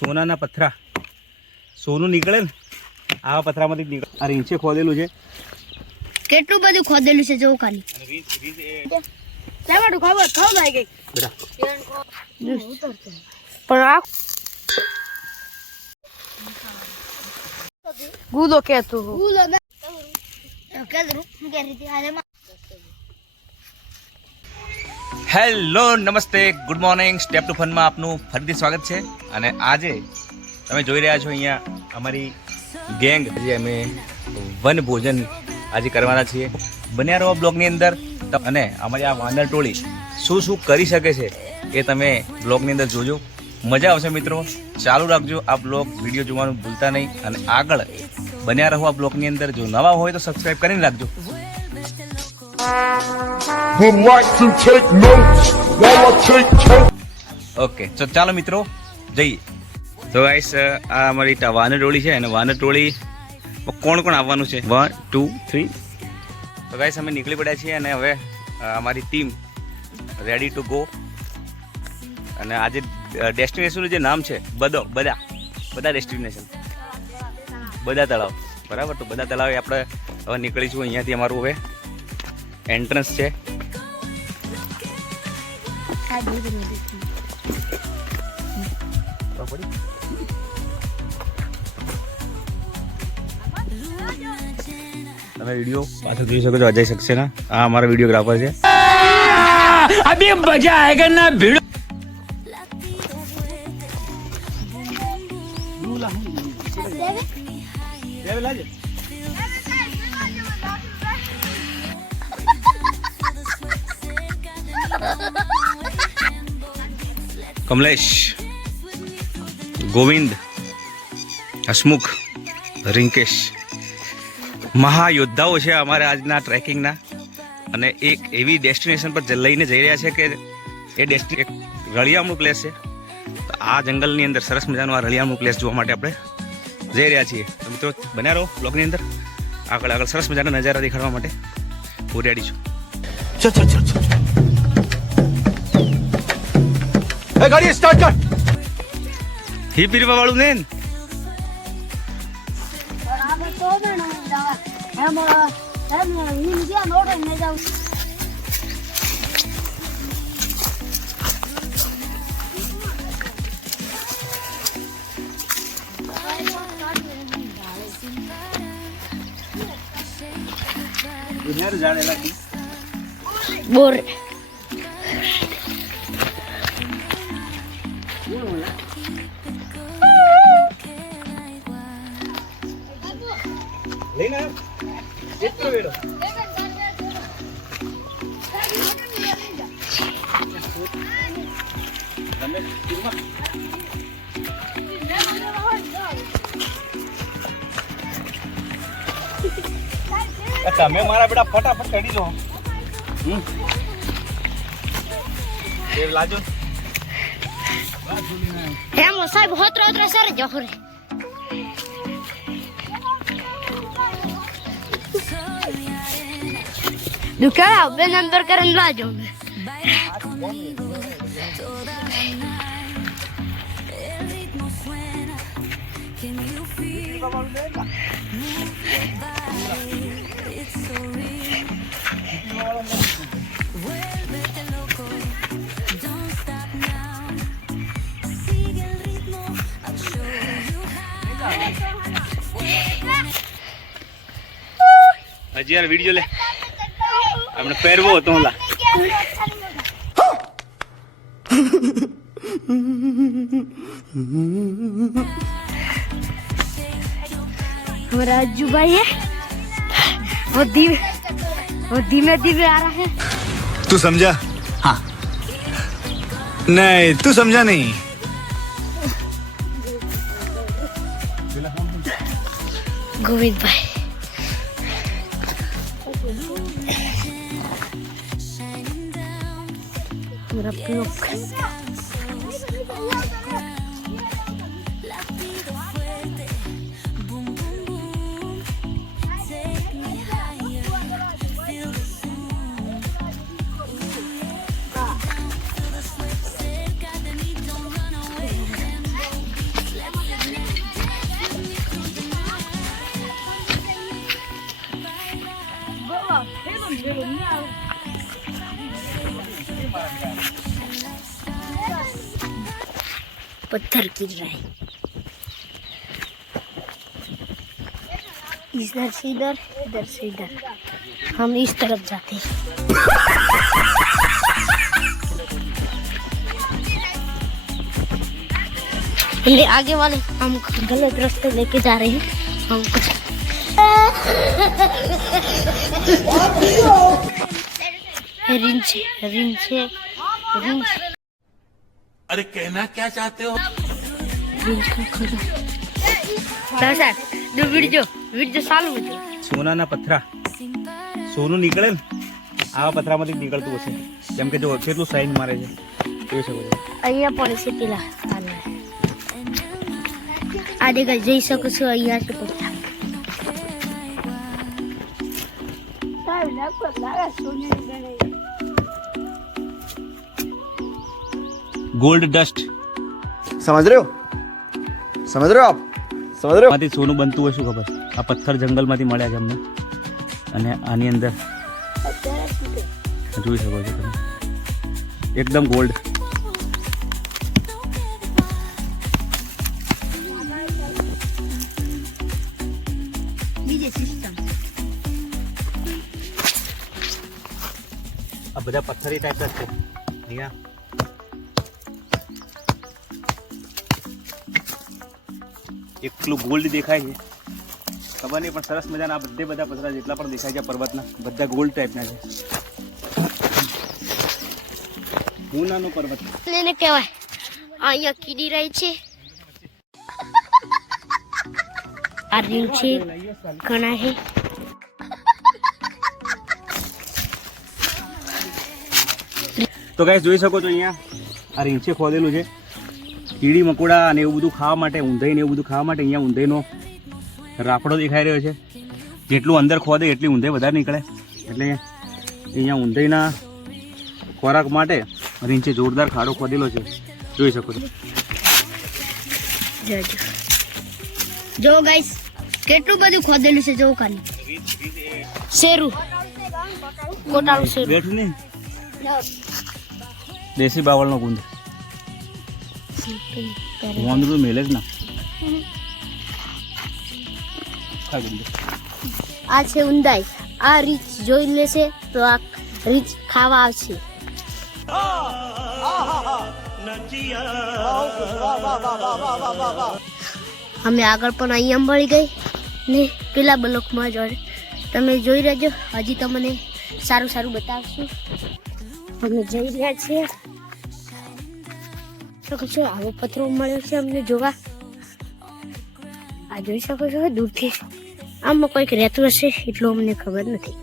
સોનાના પથરા, સોનું નીકળે ને આવા પથરામાંથી નીકળે. આ રીંછે ખોદેલું છે. કેટલું બધું ખોદેલું છે જો ખાલી. લેવાડું ખબર આવી ગઈ બેટા. પણ આ ગુલો કેતો ગુલો મે કેદરું કે રીતે આલે. હેલો, નમસ્તે, ગુડ મોર્નિંગ. સ્ટેપ ટુ ફનમાં આપનું ફરીથી સ્વાગત છે. અને આજે તમે જોઈ રહ્યા છો અહીંયા અમારી ગેંગ. આજે અમે વન ભોજન આજે કરવાના છીએ. બન્યા રહો બ્લોગની અંદર. અને અમારી આ વાનર ટોળી શું શું કરી શકે છે એ તમે બ્લોગની અંદર જોજો. મજા આવશે મિત્રો. ચાલુ રાખજો આ બ્લોગ, વિડીયો જોવાનું ભૂલતા નહીં. અને આગળ બન્યા રહો આ બ્લોગની અંદર. જો નવા હોય તો સબસ્ક્રાઈબ કરીને રાખજો. ઓકે, તો ચાલો મિત્રો જઈએ. તો ગાઈસ, આ અમારી વાનર ટોળી છે. અને વાનર ટોળી કોણ કોણ આવવાનું છે? 1 2 3. તો ગાઈસ, અમે નીકળી પડ્યા છીએ. અને હવે અમારી ટીમ રેડી ટુ ગો. અને આજે ડેસ્ટિનેશનનું જે નામ છે બધા ડેસ્ટિનેશન, બધા તળાવ. બરાબર, તો બધા તળાવે આપણે હવે નીકળીશું. અહીંયાથી અમારું હવે એન્ટ્રન્સ છે. તમે વિડીયો પાછળ જોઈ શકો છો અજય સક્સેના. આ અમારા વિડીયોગ્રાફર છે. અભી મજા આયેગા ના ભીડ. કમલેશ, ગોવિંદ, હસમુખ, રિંકેશ મહાયોદ્ધાઓ છે અમારે આજના ટ્રેકિંગના. અને એક એવી ડેસ્ટિનેશન પર લઈને જઈ રહ્યા છે કે એ રળિયામણું પ્લેસ છે. તો આ જંગલની અંદર સરસ મજાનું આ રળિયામણું પ્લેસ જોવા માટે આપણે જઈ રહ્યા છીએ. તો મિત્રો બન્યા રહો બ્લોગની અંદર. આગળ સરસ મજાના નજારા દેખાડવા માટે હું રેડી છું. ગાડી સ્ટાર્ટ કર. હી પીરવા વાળું ને બોર તમે મારા બેટા ફટાફટ ચડી લો. લાજો એમ સાહેબ હોતરો સર જખરે દુકાન બેન અંદર કરીને લાજો. હજી યાર વિડીયો લે, આપણે પહેરવો હતો. राजू भाई है वो धीमे धीमे आ रहा है. तू समझा? हाँ. नहीं, तू समझा नहीं. गोविंद भाई मेरा ब्लॉग पत्थर गिर रहा है। इधर से इधर, इधर से इधर। हम इस तरफ जाते हैं। ये आगे वाले हम गलत रास्ते लेके जा रहे हैं। हम रिंच रिंच रिंच। अरे कहना क्या चाहते हो? वीडियो चालू છે. સોનાના પથરા, સોનું નીકળે ને આવા પથરામાંથી જ નીકળતું હશે. જેમ કે જો કેટલું સાઈન મારે છે જોઈ શકો છો. અહીંયા પણ છે પેલા આ દેખા જઈ શકો છો. અહીંયા છે પથરા. ગોલ્ડ ડસ્ટ समझ रहे हो आप समझ रहे हो માંથી સોનું બનતું હોય શું ખબર? આ પથ્થર જંગલમાંથી મળ્યા છે અમને અને આની અંદર જોઈ શકો છો તમે એકદમ ગોલ્ડ. આ બધા પથ્થરી ટાઈપ જ છે અહીંયા. એકલું ગોલ્ડ દેખાય છે ખબર નહીં, પણ સરસ મજાના આ બધા પથરા જેટલા પણ દેખાય છે પર્વતના બધા ગોલ્ડ ટાઈપના છે. પૂનાનો પર્વત એને કહેવાય. અહીંયા કીડી રહી છે. આ રીંગ છે ઘણા છે. તો ગાઈસ જોઈ શકો છો અહીંયા આ રીંછે ખોદેલું છે. કીડી મકોડા અને એવું બધું ખાવા માટે, ઊંધાઈ ને એવું બધું ખાવા માટે અહીંયા ઊંધાઈનો રાફડો દેખાઈ રહ્યો છે. જેટલું અંદર ખોદે એટલી ઊંધાઈ વધારે નીકળે, એટલે અહીંયા ઊંધાઈના ખોરાક માટે રીંછે જોરદાર ખાડો ખોદેલો છે જોઈ શકો છો. જો ગાઈસ કેટલું બધું ખોદેલું છે. જો ખાલી શેરું કોટાળું શેરું બેઠું નહીં, દેશી બાવળનો ગુંદ વાંદરું મેલે જ ના. આ છે ઊંધાઈ. આ રીચ જોઈ લેશે તો આ રીચ ખાવા આવશે. અમે આગળ પણ અહીંયા મળી ગઈ ને પેલા બ્લોકમાં જોડે તમે જોઈ રહેજો. હજી તમને સારું સારું બતાવશું. અમે જઈ રહ્યા છીએ. શકો છો આવો પથરો મળ્યો છે અમને જોવા. આ જોઈ શકો છો દૂરથી. આમાં કોઈક રહેતું હશે એટલું અમને ખબર નથી.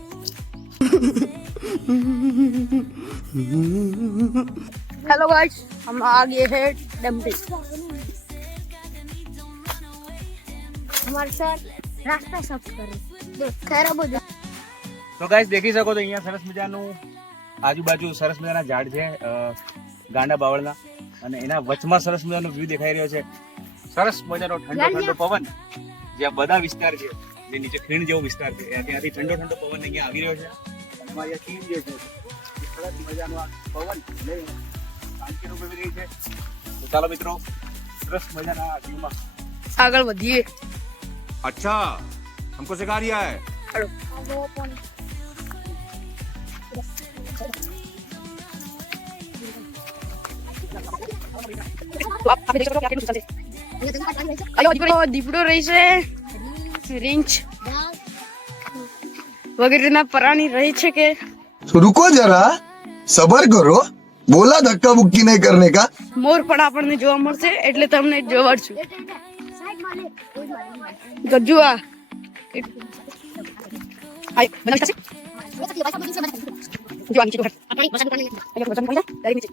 हेलो गाइस, हम आ गए हैं डम्बे. हमारे साथ रास्ता सब कर खैर बोल. તો ગાઈસ દેખી શકો છો અહીંયા સરસ મજાનું આજુબાજુ સરસ મજાના ઝાડ છે ગાંડા બાવળના, અને એના વચમાં સરસ મજાનો વ્યૂ દેખાઈ રહ્યો છે. સરસ મજાનો ઠંડો ઠંડો પવન, જ્યાં બધા વિસ્તાર છે જે નીચે ખીણ જેવો વિસ્તાર છે ત્યાંથી ઠંડો ઠંડો પવન અહીંયા આવી રહ્યો છે. અને અમારી આ ખીણ જે છે સરસ મજાનો આ પવન લઈ શાંતિ અનુભવી રહી છે. તો ચાલો મિત્રો સરસ મજાના આ વ્યૂમાં આગળ વધીએ. अच्छा हमको सिखा रिया है. દીપડો રહી છે, રીંછ વગેરેના પ્રાણી રહી છે કે. रुको जरा सबर करो, बोला धक्का मुक्की नहीं करने का. મોર પણ આપણને જોવા મળશે એટલે તમને જોવાડશું. ગજુ આ આઈ બનાવી થશે. જો આ નીચે ઉઠ. અહીંયા વસન કરી. અહીંયા વસન કરી. ડાયરેક્ટ નીચે.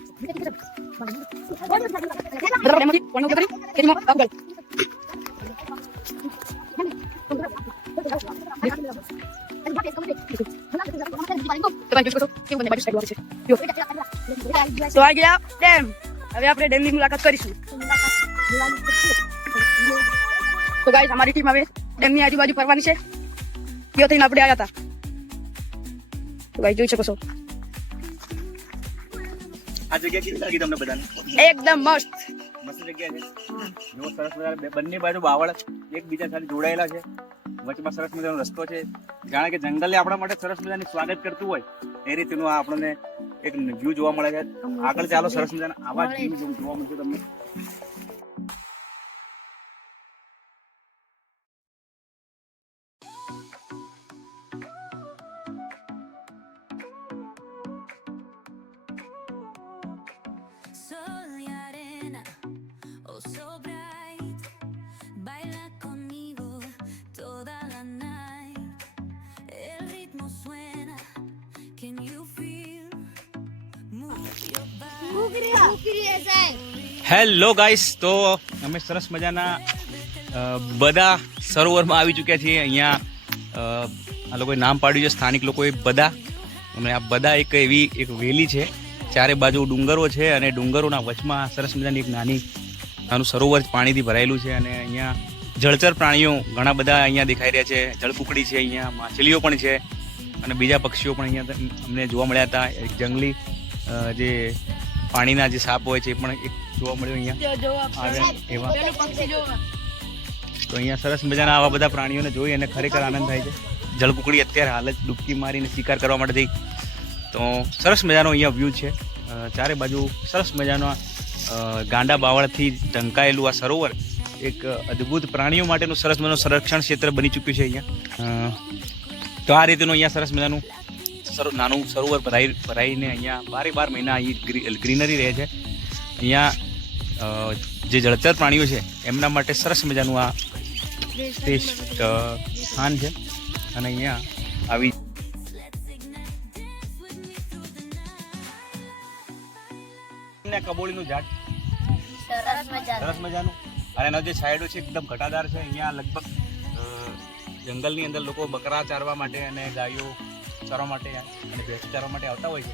બરાબર એમાંથી કોણ કરી? કેમાં આગળ. તો આ ગયા ડેમ. હવે આપણે ડેમની મુલાકાત કરીશું. તો ગાઈસ અમારી ટીમ હવે ડેમની આજુબાજુ ફરવાની છે. કયો થઈને આપણે આવ્યા હતા. તો ગાઈસ જોઈ શકો છો આ જગ્યા કેવી લાગી તમને બધાને? એકદમ મસ્ત. મસ્ત જગ્યા છે. જો સરસ મજાના બંને બાજુ બાવળ એકબીજા સાથે જોડાયેલા છે. વચમાં સરસ મજાનો રસ્તો છે. જાણે કે જંગલે આપણા માટે સરસ મજાની સ્વાગત કરતું હોય એ રીતનું આ આપણને એક વ્યૂ જોવા મળે છે. આગળ ચાલો, સરસ મજાના આવા જ વ્યૂ જોવા મળશે તમને. Sol y arena, oh so bright, baila conmigo toda la night. El ritmo suena, can you feel? Move your body. Hello guys, તો અમે સરસ મજાના બધા સરોવરમાં આવી ચૂક્યા છીએ. અહીંયા આ લોકોએ નામ પાડ્યું છે, સ્થાનિક લોકોએ બધા. અને આ બધા એક એવી એક વેલી છે, ચારે બાજુ ડુંગરો છે અને ડુંગરોના વચમાં સરસ મજાની એક નાનું સરોવર પાણીથી ભરાયેલું છે. અને અહીંયા જળચર પ્રાણીઓ ઘણા બધા અહીંયા દેખાઈ રહ્યા છે. જળકુકડી છે, અહીંયા માછલીઓ પણ છે અને બીજા પક્ષીઓ પણ અહીંયા અમને જોવા મળ્યા હતા. એક જંગલી જે પાણીના જે સાપ હોય છે એ પણ એક જોવા મળ્યો અહીંયા એવા. તો અહીંયા સરસ મજાના આવા બધા પ્રાણીઓને જોઈ અને ખરેખર આનંદ થાય છે. જળકુકડી અત્યારે હાલ જ ડૂબકી મારીને શિકાર કરવા માટે થઈ. તો સરસ મજાનો અહીંયા વ્યૂ છે. ચારે બાજુ સરસ મજાનો ગાંડા બાવળથી ઢંકાયેલું આ સરોવર એક અદ્ભુત પ્રાણીઓ માટેનું સરસ મજાનું સંરક્ષણ ક્ષેત્ર બની ચૂક્યું છે અહીંયા. તો આ રીતનું અહીંયા સરસ મજાનું નાનું સરોવર ભરાઈને અહીંયા 12 મહિના અહીં ગ્રીનરી રહે છે. અહીંયા જે જળચર પ્રાણીઓ છે એમના માટે સરસ મજાનું આ સ્થાન છે. અને અહીંયા આવી કબોળીનું ઝાડ સરસ મજાનું, અને એનો જે છાંયડો છે એકદમ ઘટાદાર છે. અહીંયા લગભગ જંગલની અંદર લોકો બકરા ચારવા માટે અને ગાયો ચારવા માટે અને ભેંસ ચારવા માટે આવતા હોય છે.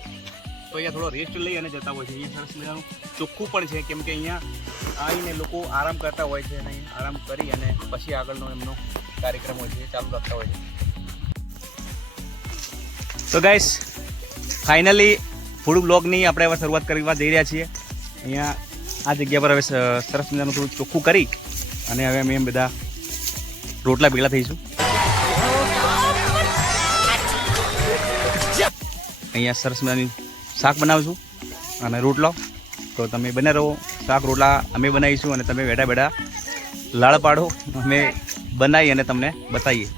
તો અહીંયા થોડો રેસ્ટ લઈ અને જતા હોય છે. અહીંયા સરસ મજાનું ચોખ્ખું પણ છે, કેમ કે અહીંયા આવીને લોકો આરામ કરતા હોય છે અને આરામ કરી અને પછી આગળનો એમનો કાર્યક્રમ હોય છે ચાલુ રાખતા હોય છે. તો ગાઈસ, ફાઇનલી ફૂડ બ્લોગની આપણે હવે શરૂઆત કરવા જઈ રહ્યા છીએ. અહીંયા આ જગ્યા પર હવે સરસ મજાનું થોડું ચોખ્ખું કરી અને હવે અમે બધા રોટલા ભેગા થઈશું. અહીંયા સરસ મજાની શાક બનાવશું અને રોટલો. તો તમે બને રહો. શાક રોટલા અમે બનાવીશું અને તમે બેઠા બેઠા લાળ પાડો. અમે બનાવી અને તમને બતાવીએ.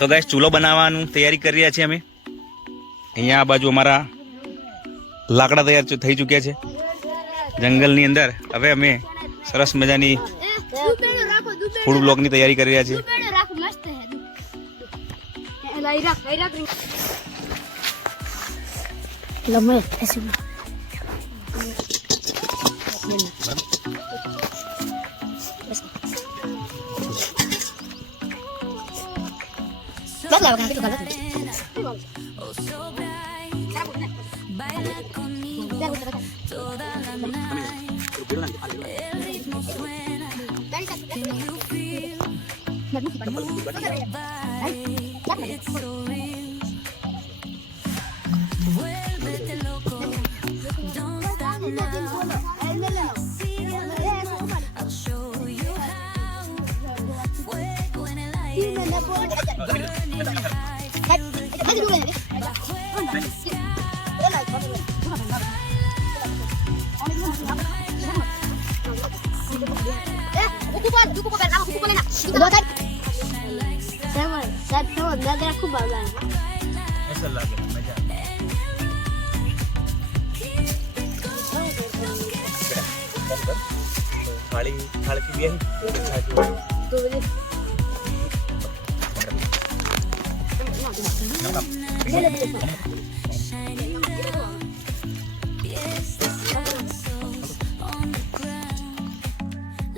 તો ગાઈસ, ચૂલો બનાવવાનું તૈયારી કરી રહ્યા છીએ અમે. અહીંયા આ બાજુ અમારા લાકડા તૈયાર થઈ ચૂક્યા છે જંગલની અંદર. હવે અમે સરસ મજાની ફૂડ બ્લોગની તૈયારી કરી રહ્યા છીએ. Oh so bright, baila conmigo toda la night. El ritmo suena, can you feel? Move your body, it's so real. Vuélvete loco, don't stop now. Sígueme, I'll show you how. Fuego en el aire, burning high. ખૂબ આભાર.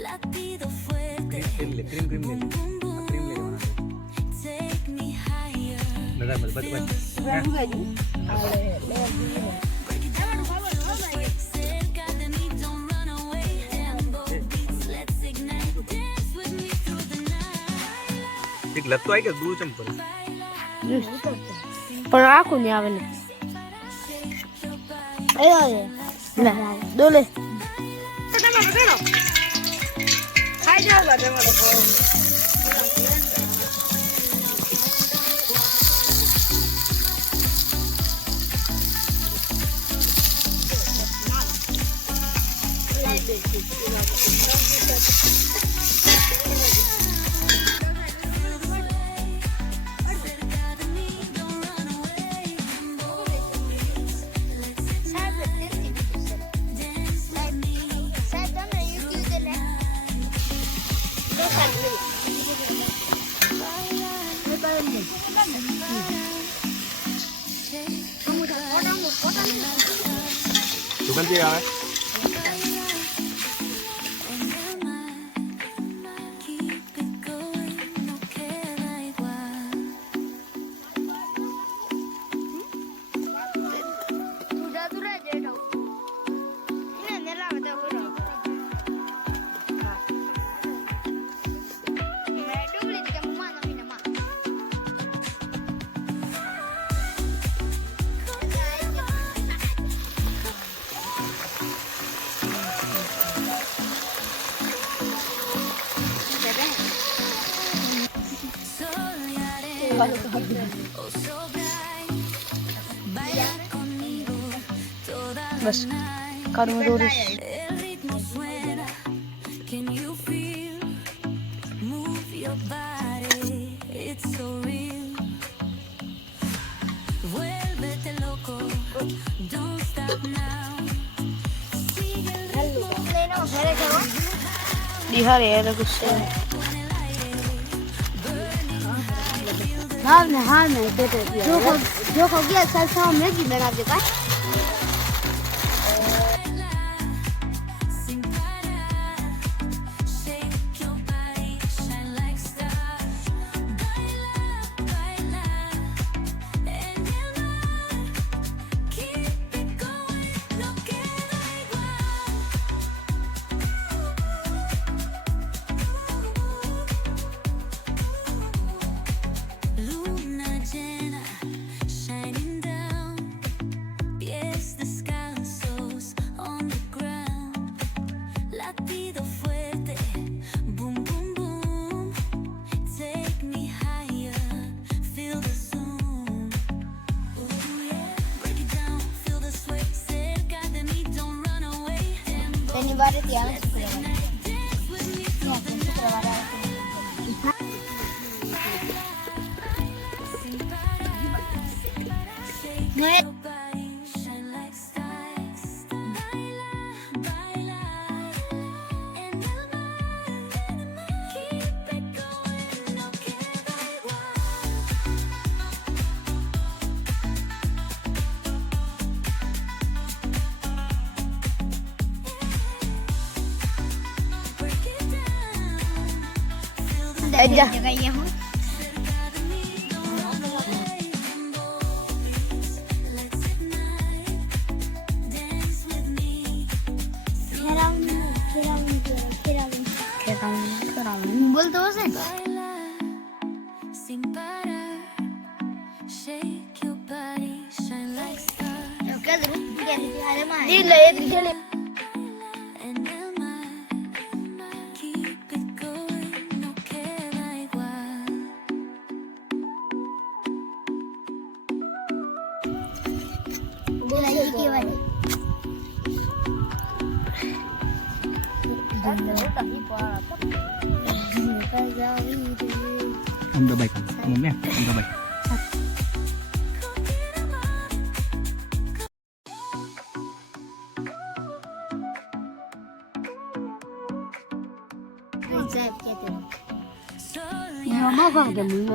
Latido fuerte, take me higher. Cerca de mí, don't run away. And both, let's ignite. Dance with me through the night. એક લત તો આવી કે દૂર ચમ પર પણ આખું નહીં આવે ને. ડોલે તમે વગેરો ખાઈ જાવ તમારે સુગંધી આવે keep it going, no queda igual. Oh, so bright. Baila conmigo toda la night. El ritmo suena. Can you feel? Move your body. It's so real. Vuélvete loco. Don't stop now. Sigue el ritmo. Bihar એ લોકો છે હા ને જો ખો ગયા salsa Maggi બનાવજો કા Sin parar. Shake your body. Shine like stars. Baila, baila. En el mar. Keep it going. No queda igual. Luna llena. Shining down. Pies descalzos on the ground. Latido fuerte. Boom, boom, boom. Take me higher. Feel the zoom. Ooh, yeah. Break it down. Feel the sway. Cerca de mí. Don't run away. તેની બારે ત્યાં Dance with me through the night. Sin parar. Shake your body. Shine like stars. Baila, baila. En el mar. Keep it going. No queda igual. Break it down. Feel the જગ્યાએ હું cerca de mí. Don't run away. Let's ignite. Dance with me. બોલતો હશે Baila sin parar. Shake your body. Shine like stars. દિલ એક રીતે En el mar. Keep it going. No queda igual. ông đợi bạch ông mẹ ông đợi bạch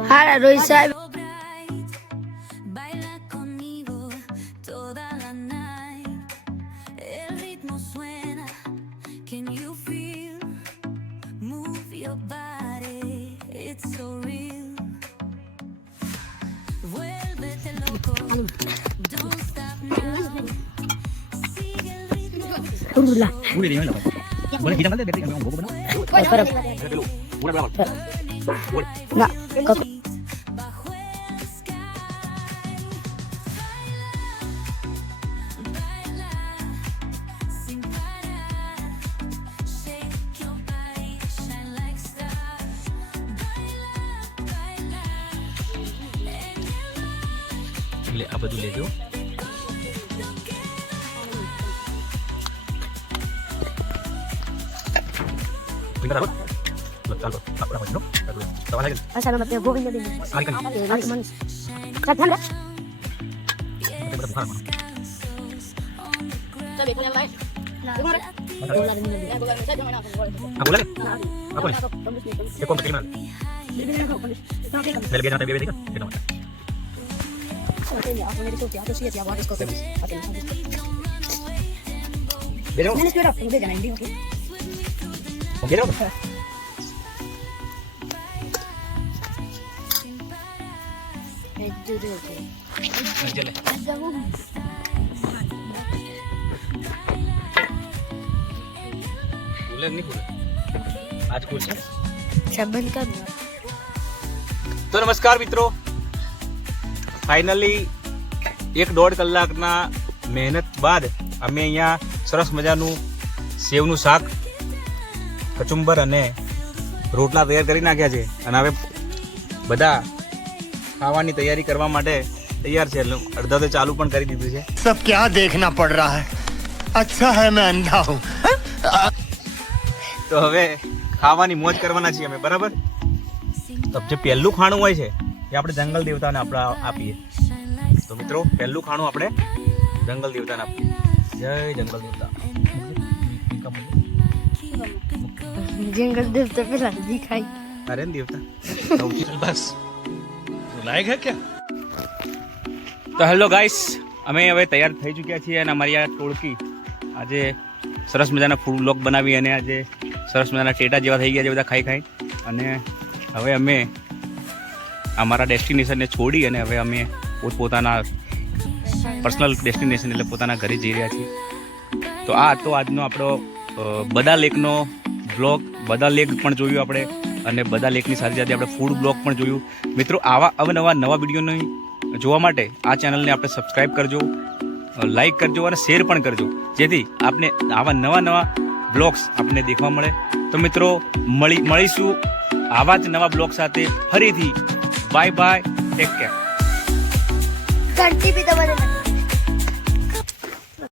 હારા રોહિત સાહેબ So bright. Baila conmigo toda la night. El ritmo suena. Can you feel? Move your body. It's so real. Vuélvete loco. Don't stop now. Sigue el ritmo. boleh dia lah boleh kita kan bateri kami orang benar boleh berapa ના Bajo el sky. Baila, baila. આ બધું લેજો. અસાનો મતલબ ગોવિંદ દેવ મનુષ્ય ધ્યાન રાખ સંબંધ કર. તો નમસ્કાર મિત્રો, ફાઇનલી 1.5 કલાકના મહેનત બાદ અમે અહીંયા સરસ મજાનું સેવનું શાક, કચુંબર અને રોટલા તૈયાર કરી નાખ્યા છે. અને હવે બધા ખાવાની તૈયારી કરવા માટે તૈયાર છે. અડધા તો ચાલુ પણ કરી દીધું છે. सब क्या देखना पड़ रहा है? अच्छा है मैं अंधा हूँ. તો હવે ખાવાની મોજ કરવાના છીએ અમે, બરાબર? તો જે પહેલું ખાણું હોય છે એ આપણે જંગલ દેવતાને આપણે આપીએ. તો મિત્રો, પહેલું ખાણું આપણે જંગલ દેવતાને આપીએ. જય જંગલ દેવતા. જંગલ દેવતા પેલા દેખાય. અરે ને દેવતા બસ લાયક હે ક્યાં. તો હેલો ગાઈસ, અમે હવે તૈયાર થઈ ચૂક્યા છીએ અને અમારી આ ટોળકી આજે સરસ મજાના ફૂડ બ્લોગ બનાવી અને આજે સરસ મજાના ટેટા જેવા થઈ ગયા છે બધા ખાઈ ખાઈ. અને હવે અમે અમારા ડેસ્ટિનેશનને છોડી અને હવે અમે પોતપોતાના પર્સનલ ડેસ્ટિનેશન એટલે પોતાના ઘરે જઈ રહ્યા છીએ. તો આ તો આજનો આપણો બધા લેકનો બ્લોગ. બધા લેક પણ જોયું આપણે અને બધા લેકની સાથે સાથે આપણે ફૂડ બ્લોગ પણ જોયું. મિત્રો, આવા અવનવા નવા વિડીયોને જોવા માટે આ ચેનલને આપણે સબસ્ક્રાઈબ કરજો, લાઈક કરજો અને શેર પણ કરજો, જેથી આપને આવા નવા નવા બ્લોગ્સ આપને દેખવા મળે. તો મિત્રો, મળીશું આવા જ નવા બ્લોગ સાથે ફરીથી. Bye bye, take care. ઘંટી બી દબાવી.